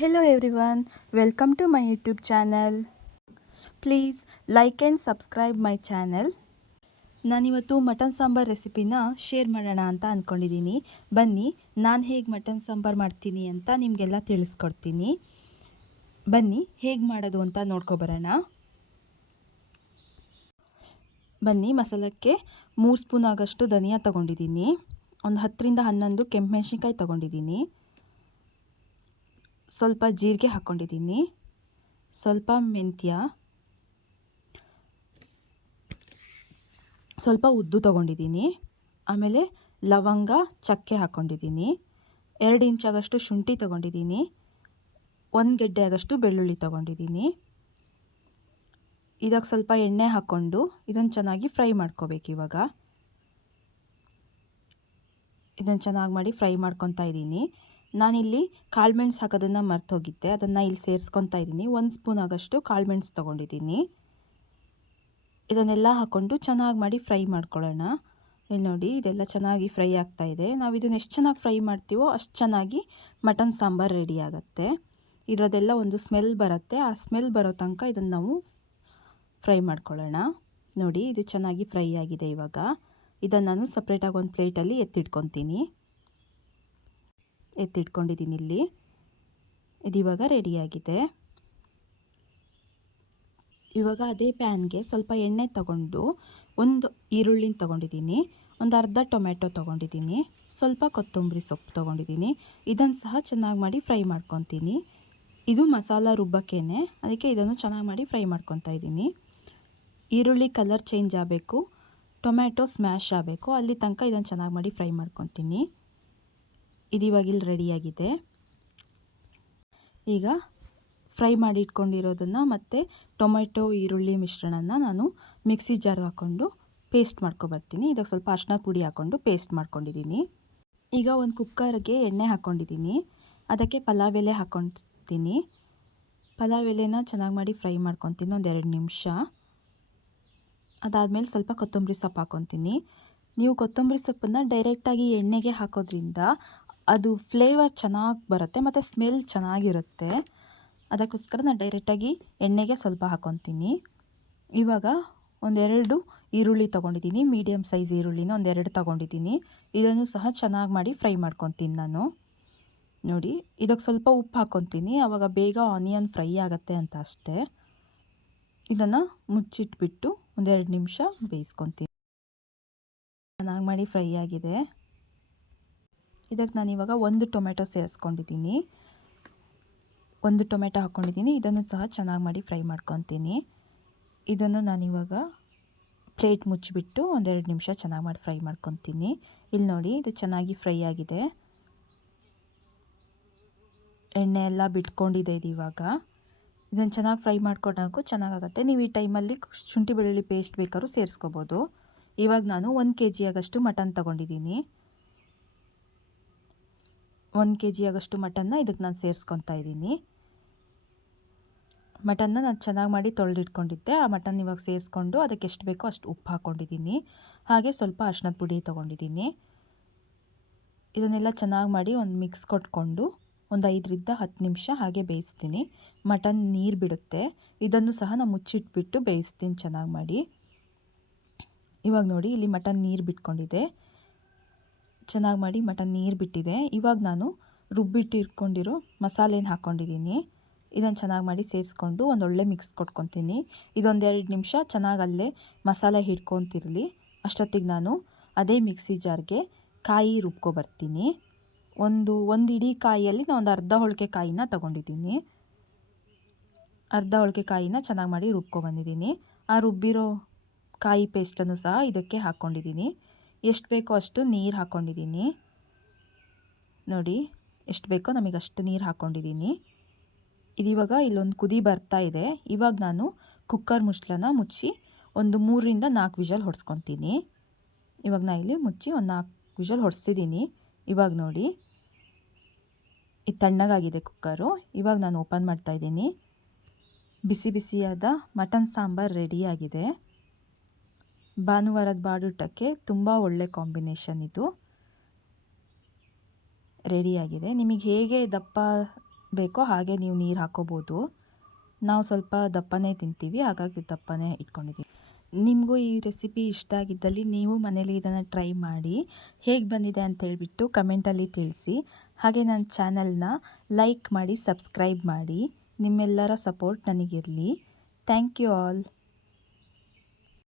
Hello everyone, welcome to my YouTube channel. Please like and subscribe my channel. ನಾನಿವತ್ತು mutton sambar ರೆಸಿಪಿನ share ಮಾಡೋಣ ಅಂತ ಅಂದ್ಕೊಂಡಿದ್ದೀನಿ. ಬನ್ನಿ ನಾನು ಹೇಗೆ ಮಟನ್ ಸಾಂಬಾರ್ ಮಾಡ್ತೀನಿ ಅಂತ ನಿಮಗೆಲ್ಲ ತಿಳಿಸ್ಕೊಡ್ತೀನಿ. ಬನ್ನಿ ಹೇಗೆ ಮಾಡೋದು ಅಂತ ನೋಡ್ಕೊಬರೋಣ. ಬನ್ನಿ, ಮಸಾಲಕ್ಕೆ 3 ಸ್ಪೂನ್ ಆಗೋಷ್ಟು ಧನಿಯಾ ತೊಗೊಂಡಿದ್ದೀನಿ. ಒಂದು 10ರಿಂದ 11 ಕೆಂಪು ಮೆಣಸಿನ್ಕಾಯಿ ತೊಗೊಂಡಿದ್ದೀನಿ. ಸ್ವಲ್ಪ ಜೀರಿಗೆ ಹಾಕ್ಕೊಂಡಿದ್ದೀನಿ, ಸ್ವಲ್ಪ ಮೆಂತ್ಯ, ಸ್ವಲ್ಪ ಉದ್ದು ತೊಗೊಂಡಿದ್ದೀನಿ. ಆಮೇಲೆ ಲವಂಗ, ಚಕ್ಕೆ ಹಾಕ್ಕೊಂಡಿದ್ದೀನಿ. 2 ಇಂಚ್ ಆಗೋಷ್ಟು ಶುಂಠಿ ತೊಗೊಂಡಿದ್ದೀನಿ. 1 ಗೆಡ್ಡೆ ಆಗೋಷ್ಟು ಬೆಳ್ಳುಳ್ಳಿ ತೊಗೊಂಡಿದ್ದೀನಿ. ಇದಕ್ಕೆ ಸ್ವಲ್ಪ ಎಣ್ಣೆ ಹಾಕ್ಕೊಂಡು ಇದನ್ನು ಚೆನ್ನಾಗಿ ಫ್ರೈ ಮಾಡ್ಕೋಬೇಕು. ಇವಾಗ ಇದನ್ನು ಚೆನ್ನಾಗಿ ಮಾಡಿ ಫ್ರೈ ಮಾಡ್ಕೊತಾ ಇದ್ದೀನಿ. ನಾನಿಲ್ಲಿ ಕಾಳುಮೆಣಸು ಹಾಕೋದನ್ನು ಮರ್ತೋಗಿದ್ದೆ, ಅದನ್ನು ಇಲ್ಲಿ ಸೇರಿಸ್ಕೊತಾ ಇದ್ದೀನಿ. 1 ಸ್ಪೂನ್ ಆಗೋಷ್ಟು ಕಾಳುಮೆಣಸು ತೊಗೊಂಡಿದ್ದೀನಿ. ಇದನ್ನೆಲ್ಲ ಹಾಕ್ಕೊಂಡು ಚೆನ್ನಾಗಿ ಮಾಡಿ ಫ್ರೈ ಮಾಡ್ಕೊಳ್ಳೋಣ. ಇಲ್ಲಿ ನೋಡಿ, ಇದೆಲ್ಲ ಚೆನ್ನಾಗಿ ಫ್ರೈ ಆಗ್ತಾಯಿದೆ. ನಾವು ಇದನ್ನು ಎಷ್ಟು ಚೆನ್ನಾಗಿ ಫ್ರೈ ಮಾಡ್ತೀವೋ ಅಷ್ಟು ಚೆನ್ನಾಗಿ ಮಟನ್ ಸಾಂಬಾರು ರೆಡಿ ಆಗುತ್ತೆ. ಇದರದೆಲ್ಲ ಒಂದು ಸ್ಮೆಲ್ ಬರುತ್ತೆ, ಆ ಸ್ಮೆಲ್ ಬರೋ ತನಕ ಇದನ್ನು ನಾವು ಫ್ರೈ ಮಾಡ್ಕೊಳ್ಳೋಣ. ನೋಡಿ, ಇದು ಚೆನ್ನಾಗಿ ಫ್ರೈ ಆಗಿದೆ. ಇವಾಗ ಇದನ್ನು ನಾನು ಸಪ್ರೇಟಾಗಿ ಒಂದು ಪ್ಲೇಟಲ್ಲಿ ಎತ್ತಿಟ್ಕೊಂಡಿದ್ದೀನಿ. ಇಲ್ಲಿ ಇದು ಇವಾಗ ರೆಡಿಯಾಗಿದೆ. ಇವಾಗ ಅದೇ ಪ್ಯಾನ್ಗೆ ಸ್ವಲ್ಪ ಎಣ್ಣೆ ತಗೊಂಡು ಒಂದು ಈರುಳ್ಳಿನ ತೊಗೊಂಡಿದ್ದೀನಿ, ಒಂದು ಅರ್ಧ ಟೊಮೆಟೊ ತೊಗೊಂಡಿದ್ದೀನಿ, ಸ್ವಲ್ಪ ಕೊತ್ತಂಬರಿ ಸೊಪ್ಪು ತೊಗೊಂಡಿದ್ದೀನಿ. ಇದನ್ನು ಸಹ ಚೆನ್ನಾಗಿ ಮಾಡಿ ಫ್ರೈ ಮಾಡ್ಕೊತೀನಿ. ಇದು ಮಸಾಲ ರುಬ್ಬಕ್ಕೇನೆ, ಅದಕ್ಕೆ ಇದನ್ನು ಚೆನ್ನಾಗಿ ಮಾಡಿ ಫ್ರೈ ಮಾಡ್ಕೊತಾ ಇದ್ದೀನಿ. ಈರುಳ್ಳಿ ಕಲರ್ ಚೇಂಜ್ ಆಗಬೇಕು, ಟೊಮೆಟೊ ಸ್ಮ್ಯಾಶ್ ಆಗಬೇಕು, ಅಲ್ಲಿ ತನಕ ಇದನ್ನು ಚೆನ್ನಾಗಿ ಮಾಡಿ ಫ್ರೈ ಮಾಡ್ಕೊತೀನಿ. ಇದು ಇವಾಗ ಇಲ್ಲಿ ರೆಡಿಯಾಗಿದೆ. ಈಗ ಫ್ರೈ ಮಾಡಿ ಇಟ್ಕೊಂಡಿರೋದನ್ನು ಮತ್ತು ಟೊಮೆಟೊ ಈರುಳ್ಳಿ ಮಿಶ್ರಣನ ನಾನು ಮಿಕ್ಸಿ ಜಾರ್ಗೆ ಹಾಕ್ಕೊಂಡು ಪೇಸ್ಟ್ ಮಾಡ್ಕೊಬರ್ತೀನಿ. ಇದಕ್ಕೆ ಸ್ವಲ್ಪ ಅರಿಶಿನ ಪುಡಿ ಹಾಕ್ಕೊಂಡು ಪೇಸ್ಟ್ ಮಾಡ್ಕೊಂಡಿದ್ದೀನಿ. ಈಗ ಒಂದು ಕುಕ್ಕರ್ಗೆ ಎಣ್ಣೆ ಹಾಕ್ಕೊಂಡಿದ್ದೀನಿ, ಅದಕ್ಕೆ ಪಲಾವ್ ಎಲೆ ಹಾಕ್ಕೊತೀನಿ. ಪಲಾವ್ ಎಲೆನ ಚೆನ್ನಾಗಿ ಮಾಡಿ ಫ್ರೈ ಮಾಡ್ಕೊತೀನಿ ಒಂದು 2 ನಿಮಿಷ. ಅದಾದಮೇಲೆ ಸ್ವಲ್ಪ ಕೊತ್ತಂಬರಿ ಸೊಪ್ಪು ಹಾಕ್ಕೊತೀನಿ. ನೀವು ಕೊತ್ತಂಬರಿ ಸೊಪ್ಪನ್ನು ಡೈರೆಕ್ಟಾಗಿ ಎಣ್ಣೆಗೆ ಹಾಕೋದ್ರಿಂದ ಅದು ಫ್ಲೇವರ್ ಚೆನ್ನಾಗಿ ಬರುತ್ತೆ ಮತ್ತು ಸ್ಮೆಲ್ ಚೆನ್ನಾಗಿರುತ್ತೆ. ಅದಕ್ಕೋಸ್ಕರ ನಾನು ಡೈರೆಕ್ಟಾಗಿ ಎಣ್ಣೆಗೆ ಸ್ವಲ್ಪ ಹಾಕ್ಕೊತೀನಿ. ಇವಾಗ 1-2 ಈರುಳ್ಳಿ ತೊಗೊಂಡಿದ್ದೀನಿ, ಮೀಡಿಯಮ್ ಸೈಜ್ ಈರುಳ್ಳಿನ 1-2 ತೊಗೊಂಡಿದ್ದೀನಿ. ಇದನ್ನು ಸಹ ಚೆನ್ನಾಗಿ ಮಾಡಿ ಫ್ರೈ ಮಾಡ್ಕೊತೀನಿ ನಾನು. ನೋಡಿ, ಇದಕ್ಕೆ ಸ್ವಲ್ಪ ಉಪ್ಪು ಹಾಕ್ಕೊತೀನಿ, ಆವಾಗ ಬೇಗ ಆನಿಯನ್ ಫ್ರೈ ಆಗುತ್ತೆ ಅಂತ ಅಷ್ಟೇ. ಇದನ್ನು ಮುಚ್ಚಿಟ್ಬಿಟ್ಟು 1-2 ನಿಮಿಷ ಬೇಯಿಸ್ಕೊತೀನಿ. ಚೆನ್ನಾಗಿ ಮಾಡಿ ಫ್ರೈ ಆಗಿದೆ. ಇದಕ್ಕೆ ನಾನಿವಾಗ 1 ಟೊಮೆಟೊ ಸೇರಿಸ್ಕೊಂಡಿದ್ದೀನಿ, 1 ಟೊಮೆಟೊ ಹಾಕ್ಕೊಂಡಿದ್ದೀನಿ. ಇದನ್ನು ಸಹ ಚೆನ್ನಾಗಿ ಮಾಡಿ ಫ್ರೈ ಮಾಡ್ಕೊತೀನಿ. ಇದನ್ನು ನಾನಿವಾಗ ಪ್ಲೇಟ್ ಮುಚ್ಚಿಬಿಟ್ಟು 1-2 ನಿಮಿಷ ಚೆನ್ನಾಗಿ ಮಾಡಿ ಫ್ರೈ ಮಾಡ್ಕೊತೀನಿ. ಇಲ್ಲಿ ನೋಡಿ, ಇದು ಚೆನ್ನಾಗಿ ಫ್ರೈ ಆಗಿದೆ, ಎಣ್ಣೆ ಎಲ್ಲ ಬಿಟ್ಕೊಂಡಿದೆ. ಇದು ಇವಾಗ ಇದನ್ನು ಚೆನ್ನಾಗಿ ಫ್ರೈ ಮಾಡ್ಕೊಂಡಾಗೂ ಚೆನ್ನಾಗಾಗುತ್ತೆ. ನೀವು ಈ ಟೈಮಲ್ಲಿ ಶುಂಠಿ ಬೆಳ್ಳುಳ್ಳಿ ಪೇಸ್ಟ್ ಬೇಕಾದ್ರೂ ಸೇರಿಸ್ಕೋಬೋದು. ಇವಾಗ ನಾನು 1 kg ಆಗೋಷ್ಟು ಮಟನ್ ತೊಗೊಂಡಿದ್ದೀನಿ. 1 kg ಆಗೋಷ್ಟು ಮಟನ್ನ ಇದಕ್ಕೆ ನಾನು ಸೇರಿಸ್ಕೊತಾ ಇದ್ದೀನಿ. ಮಟನ್ನ ನಾನು ಚೆನ್ನಾಗಿ ಮಾಡಿ ತೊಳೆದಿಟ್ಕೊಂಡಿದ್ದೆ. ಆ ಮಟನ್ ಇವಾಗ ಸೇರಿಸ್ಕೊಂಡು ಅದಕ್ಕೆ ಎಷ್ಟು ಬೇಕೋ ಅಷ್ಟು ಉಪ್ಪು ಹಾಕ್ಕೊಂಡಿದ್ದೀನಿ. ಹಾಗೆ ಸ್ವಲ್ಪ ಅರಿಶಿನದ ಪುಡಿ ತೊಗೊಂಡಿದ್ದೀನಿ. ಇದನ್ನೆಲ್ಲ ಚೆನ್ನಾಗಿ ಮಾಡಿ ಒಂದು ಮಿಕ್ಸ್ ಕೊಟ್ಕೊಂಡು ಒಂದು 5ರಿಂದ 10 ನಿಮಿಷ ಹಾಗೆ ಬೇಯಿಸ್ತೀನಿ. ಮಟನ್ ನೀರು ಬಿಡುತ್ತೆ, ಇದನ್ನು ಸಹ ನಾನು ಮುಚ್ಚಿಟ್ಬಿಟ್ಟು ಬೇಯಿಸ್ತೀನಿ ಚೆನ್ನಾಗಿ ಮಾಡಿ. ಇವಾಗ ನೋಡಿ, ಇಲ್ಲಿ ಮಟನ್ ನೀರು ಬಿಟ್ಕೊಂಡಿದೆ, ಚೆನ್ನಾಗಿ ಮಾಡಿ ಮಟನ್ ನೀರು ಬಿಟ್ಟಿದೆ. ಇವಾಗ ನಾನು ರುಬ್ಬಿಟ್ಟಿಟ್ಕೊಂಡಿರೋ ಮಸಾಲೆನ ಹಾಕ್ಕೊಂಡಿದ್ದೀನಿ. ಇದನ್ನು ಚೆನ್ನಾಗಿ ಮಾಡಿ ಸೇರಿಸ್ಕೊಂಡು ಒಂದೊಳ್ಳೆ ಮಿಕ್ಸ್ ಕೊಟ್ಕೊತೀನಿ. ಇದೊಂದು 2 ನಿಮಿಷ ಚೆನ್ನಾಗಿ ಅಲ್ಲೇ ಮಸಾಲೆ ಹಿಡ್ಕೊತಿರಲಿ. ಅಷ್ಟೊತ್ತಿಗೆ ನಾನು ಅದೇ ಮಿಕ್ಸಿ ಜಾರ್ಗೆ ಕಾಯಿ ರುಬ್ಕೊಬರ್ತೀನಿ. ಒಂದು ಇಡೀ ಕಾಯಿಯಲ್ಲಿ ನಾನು ಒಂದು ಅರ್ಧ ಹೋಳಿಗೆ ಕಾಯಿನ ತೊಗೊಂಡಿದ್ದೀನಿ. ಅರ್ಧ ಹೋಳಿಗೆ ಕಾಯಿನ ಚೆನ್ನಾಗಿ ಮಾಡಿ ರುಬ್ಕೊಬಂದಿದ್ದೀನಿ. ಆ ರುಬ್ಬಿರೋ ಕಾಯಿ ಪೇಸ್ಟನ್ನು ಸಹ ಇದಕ್ಕೆ ಹಾಕ್ಕೊಂಡಿದ್ದೀನಿ. ಎಷ್ಟು ಬೇಕೋ ಅಷ್ಟು ನೀರು ಹಾಕ್ಕೊಂಡಿದ್ದೀನಿ. ನೋಡಿ, ಎಷ್ಟು ಬೇಕೋ ನಮಗೆ ಅಷ್ಟು ನೀರು ಹಾಕ್ಕೊಂಡಿದ್ದೀನಿ. ಇದಿವಾಗ ಇಲ್ಲೊಂದು ಕುದಿ ಬರ್ತಾ ಇದೆ. ಇವಾಗ ನಾನು ಕುಕ್ಕರ್ ಮುಚ್ಚಳನ ಮುಚ್ಚಿ ಒಂದು 3ರಿಂದ 4 ವಿಷಲ್ ಹೊಡ್ಸ್ಕೊತೀನಿ. ಇವಾಗ ನಾನು ಇಲ್ಲಿ ಮುಚ್ಚಿ ಒಂದು 4 ವಿಷಲ್ ಹೊಡ್ಸಿದ್ದೀನಿ. ಇವಾಗ ನೋಡಿ, ಇದು ತಣ್ಣಗಾಗಿದೆ ಕುಕ್ಕರು. ಇವಾಗ ನಾನು ಓಪನ್ ಮಾಡ್ತಾಯಿದ್ದೀನಿ. ಬಿಸಿ ಬಿಸಿಯಾದ ಮಟನ್ ಸಾಂಬಾರು ರೆಡಿಯಾಗಿದೆ. ಭಾನುವಾರದ ಬಾಡೂಟಕ್ಕೆ ತುಂಬ ಒಳ್ಳೆ ಕಾಂಬಿನೇಷನ್ ಇದು ರೆಡಿಯಾಗಿದೆ. ನಿಮಗೆ ಹೇಗೆ ದಪ್ಪ ಬೇಕೋ ಹಾಗೆ ನೀವು ನೀರು ಹಾಕ್ಕೋಬೋದು. ನಾವು ಸ್ವಲ್ಪ ದಪ್ಪನೇ ತಿಂತೀವಿ, ಹಾಗಾಗಿ ದಪ್ಪನೇ ಇಟ್ಕೊಂಡಿದ್ದೀವಿ. ನಿಮಗೂ ಈ ರೆಸಿಪಿ ಇಷ್ಟ ಆಗಿದ್ದಲ್ಲಿ ನೀವು ಮನೇಲಿ ಇದನ್ನು ಟ್ರೈ ಮಾಡಿ ಹೇಗೆ ಬಂದಿದೆ ಅಂತ ಹೇಳ್ಬಿಟ್ಟು ಕಮೆಂಟಲ್ಲಿ ತಿಳಿಸಿ. ಹಾಗೆ ನನ್ನ ಚಾನಲ್ನ ಲೈಕ್ ಮಾಡಿ, ಸಬ್ಸ್ಕ್ರೈಬ್ ಮಾಡಿ. ನಿಮ್ಮೆಲ್ಲರ ಸಪೋರ್ಟ್ ನನಗಿರಲಿ. Thank you all.